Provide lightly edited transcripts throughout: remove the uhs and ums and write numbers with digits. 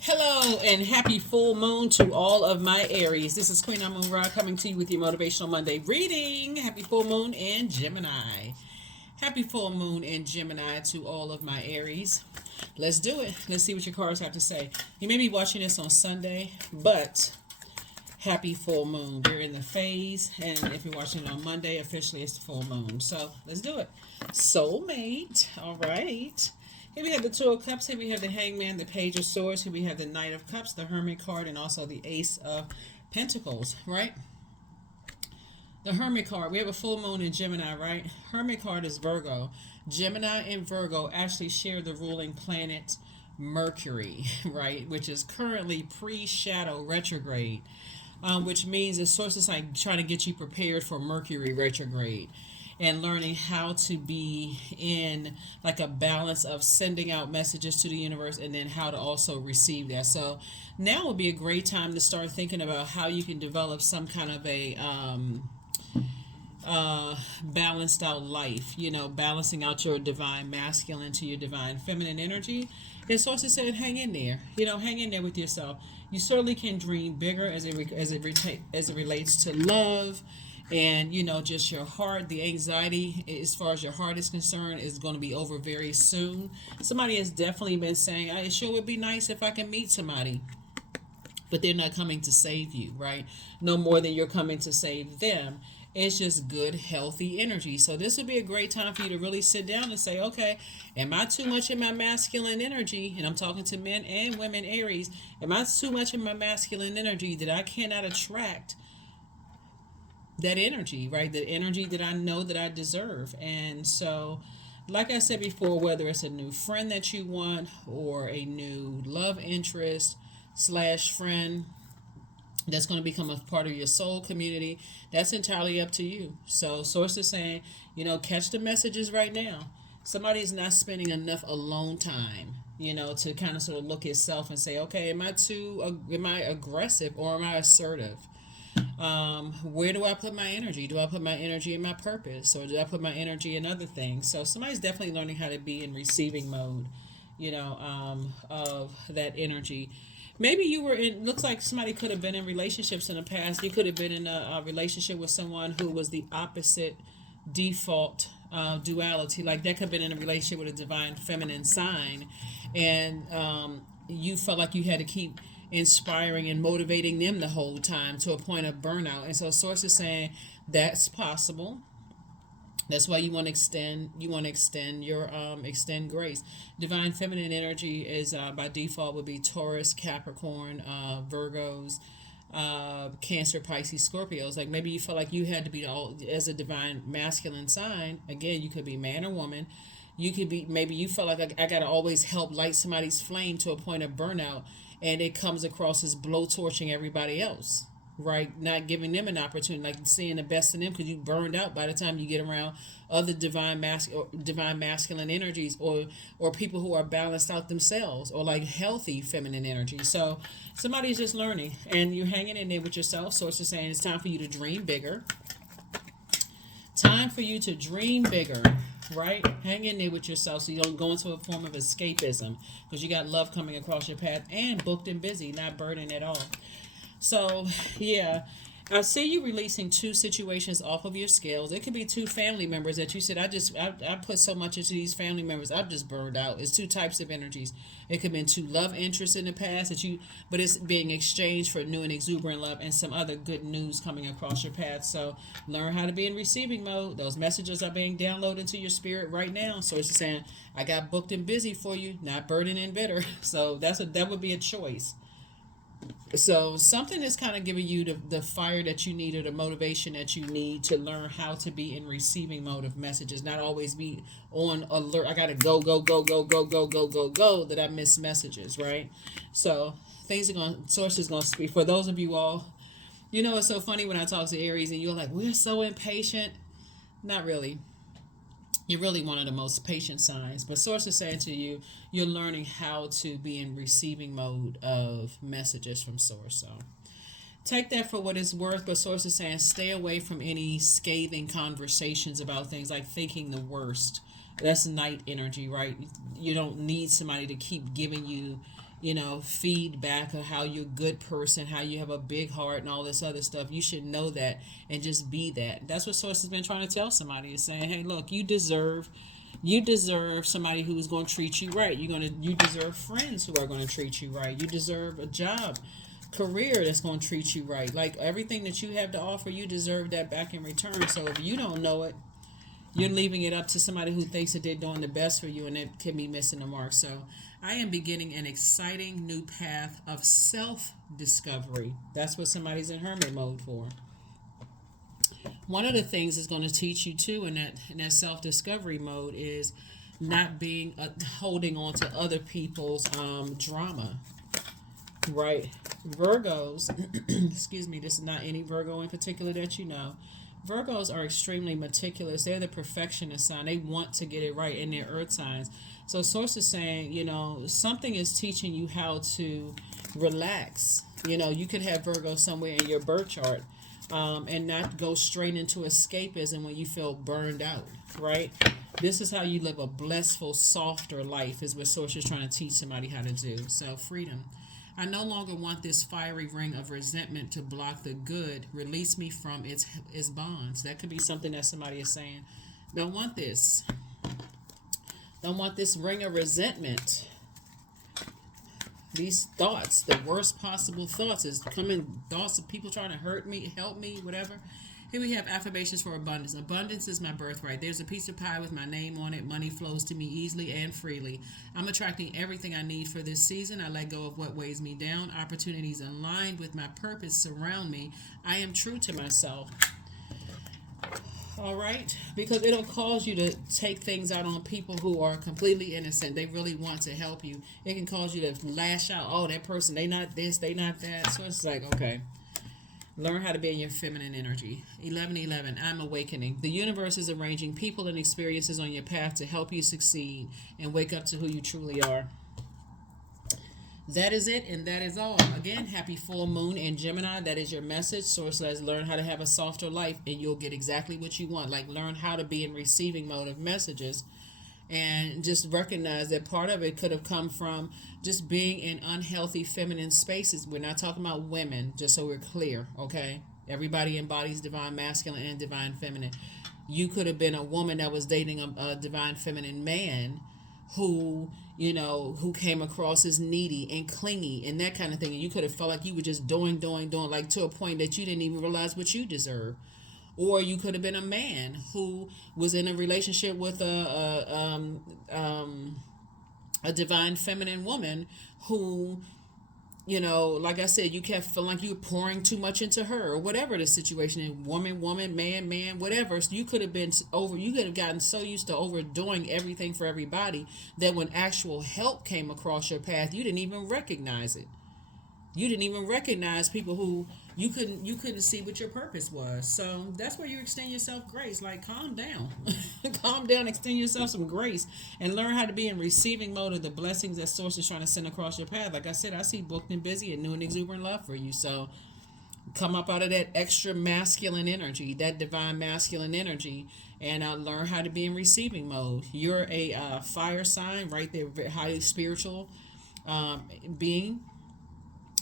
Hello and happy full moon to all of my Aries. This is Queen Moon Ra coming to you with your Motivational Monday reading. Happy full moon in Gemini. Happy full moon in Gemini to all of my Aries. Let's do it. Let's see what your cards have to say. You may be watching this on Sunday, but happy full moon. We're in the phase, and if you're watching it on Monday, officially it's the full moon. So let's do it. Soulmate. All right. Here we have the Two of Cups. Here we have the Hangman, the Page of Swords. Here we have the Knight of Cups, the Hermit card, and also the Ace of Pentacles, right? The Hermit card, we have a full moon in Gemini, right? Hermit card is Virgo. Gemini and Virgo actually share the ruling planet Mercury, right? Which is currently pre-shadow retrograde, which means the source is like trying to get you prepared for Mercury retrograde and learning how to be in like a balance of sending out messages to the universe and then how to also receive that. So now would be a great time to start thinking about how you can develop some kind of a balanced out life, balancing out your divine masculine to your divine feminine energy. And sources said, hang in there, hang in there with yourself. You certainly can dream bigger as it relates to love, and just your heart. The anxiety as far as your heart is concerned is going to be over very soon. Somebody has definitely been saying, it sure would be nice if I can meet somebody, but they're not coming to save you, right? No more than you're coming to save them. It's just good, healthy energy. So this would be a great time for you to really sit down and say, okay, am I too much in my masculine energy? And I'm talking to men and women, Aries. Am I too much in my masculine energy that I cannot attract that energy, right? The energy that I know that I deserve. And so, like I said before, whether it's a new friend that you want or a new love interest slash friend that's going to become a part of your soul community, that's entirely up to you. So source is saying, catch the messages right now. Somebody's not spending enough alone time, to kind of sort of look at self and say, okay, am I aggressive or am I assertive? Where do I put my energy? Do I put my energy in my purpose, or do I put my energy in other things? So somebody's definitely learning how to be in receiving mode, of that energy. Maybe you were in, looks like somebody could have been in relationships in the past. You could have been in a relationship with someone who was the opposite default duality. Like that could have been in a relationship with a divine feminine sign, and you felt like you had to keep inspiring and motivating them the whole time to a point of burnout. And so source is saying that's possible. That's why you want to extend your extend grace. Divine feminine energy is by default would be Taurus, Capricorn, Virgos, Cancer, Pisces, Scorpios. Like maybe you feel like you had to be all as a divine masculine sign. Again, you could be man or woman. You could be, maybe you feel like I gotta always help light somebody's flame to a point of burnout, and it comes across as blowtorching everybody else, right? Not giving them an opportunity, like seeing the best in them, because you burned out by the time you get around other divine masculine energies, or people who are balanced out themselves, or like healthy feminine energy. So somebody's just learning, and you're hanging in there with yourself. So it's just saying it's time for you to dream bigger. Time for you to dream bigger, right? Hang in there with yourself so you don't go into a form of escapism, because you got love coming across your path and booked and busy, not burdened at all. So, yeah, I see you releasing two situations off of your scales. It could be two family members that you said, I put so much into these family members, I've just burned out. It's two types of energies. It could have been two love interests in the past but it's being exchanged for new and exuberant love and some other good news coming across your path. So learn how to be in receiving mode. Those messages are being downloaded into your spirit right now. So it's just saying, I got booked and busy for you, not burdened and bitter. So that would be a choice. So something is kind of giving you the fire that you need, or the motivation that you need to learn how to be in receiving mode of messages, not always be on alert. I gotta go, go, go, go, go, go, go, go, go, that I miss messages, right? So things are going, source is going to speak for those of you all. It's so funny when I talk to Aries and you're like, we're so impatient. Not really. You're really one of the most patient signs. But source is saying to you, you're learning how to be in receiving mode of messages from source. So take that for what it's worth. But source is saying, stay away from any scathing conversations about things, like thinking the worst. That's night energy, right? You don't need somebody to keep giving you feedback of how you're a good person, how you have a big heart, and all this other stuff. You should know that and just be that. That's what Source has been trying to tell somebody, is saying, hey, look, you deserve somebody who's going to treat you right. You deserve friends who are going to treat you right. You deserve a job, career that's going to treat you right. Like everything that you have to offer, you deserve that back in return. So if you don't know it, you're leaving it up to somebody who thinks that they're doing the best for you, and it can be missing the mark. So I am beginning an exciting new path of self discovery. That's what somebody's in hermit mode for. One of the things it's going to teach you too in that self discovery mode is not being holding on to other people's drama, right? Virgos, excuse me, this is not any Virgo in particular that you know. Virgos are extremely meticulous. They're the perfectionist sign. They want to get it right in their earth signs. So Source is saying, something is teaching you how to relax. You could have Virgo somewhere in your birth chart, and not go straight into escapism when you feel burned out, right? This is how you live a blissful, softer life, is what Source is trying to teach somebody how to do. So freedom. I no longer want this fiery ring of resentment to block the good. Release me from its bonds. That could be something that somebody is saying. Don't want this. Don't want this ring of resentment. These thoughts, the worst possible thoughts, is coming. Thoughts of people trying to hurt me, help me, whatever. Here we have affirmations for abundance. Abundance is my birthright. There's a piece of pie with my name on it. Money flows to me easily and freely. I'm attracting everything I need for this season. I let go of what weighs me down. Opportunities aligned with my purpose surround me. I am true to myself. All right? Because it'll cause you to take things out on people who are completely innocent. They really want to help you. It can cause you to lash out. Oh, that person, they not this, they not that. So it's like, okay. Learn how to be in your feminine energy. 11:11. I'm awakening. The universe is arranging people and experiences on your path to help you succeed and wake up to who you truly are. That is it, and that is all. Again, happy full moon in Gemini. That is your message. Source says learn how to have a softer life, and you'll get exactly what you want. Like learn how to be in receiving mode of messages. And just recognize that part of it could have come from just being in unhealthy feminine spaces. We're not talking about women, just so we're clear, okay? Everybody embodies divine masculine and divine feminine. You could have been a woman that was dating a divine feminine man who came across as needy and clingy and that kind of thing. And you could have felt like you were just doing, like to a point that you didn't even realize what you deserve. Or you could have been a man who was in a relationship with a divine feminine woman who, like I said, you kept feeling like you were pouring too much into her, or whatever the situation is. Woman, man, whatever. So you could have gotten so used to overdoing everything for everybody that when actual help came across your path, you didn't even recognize it. You didn't even recognize people who you couldn't see what your purpose was. So that's where you extend yourself grace. Like, calm down. Calm down, extend yourself some grace, and learn how to be in receiving mode of the blessings that Source is trying to send across your path. Like I said, I see booked and busy and new and exuberant love for you. So come up out of that extra masculine energy, that divine masculine energy, and learn how to be in receiving mode. You're a fire sign, right there, highly spiritual being.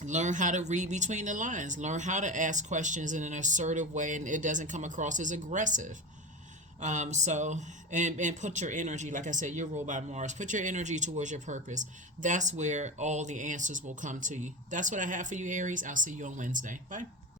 Learn how to read between the lines. Learn how to ask questions in an assertive way, and it doesn't come across as aggressive. And put your energy, like I said, you're ruled by Mars. Put your energy towards your purpose. That's where all the answers will come to you. That's what I have for you, Aries. I'll see you on Wednesday. Bye.